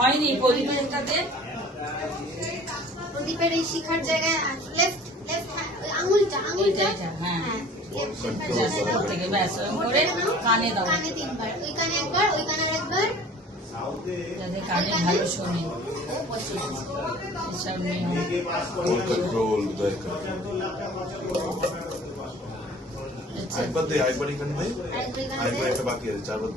হয়নি প্রদীপের একটাতে প্রদীপের এই শিখার জায়গায় লেফট আঙুলটা হ্যাঁ থেকে ব্যাস করে কানে দাও, কানে 3 বার, ওই কানে একবার, ওই কানে আরেকবার, যাতে কানে ভালো শোনে। এসব নিয়ম আরেকবার এখানে দেয়, আরেকবার একটা বাকি আছে, 4 বার।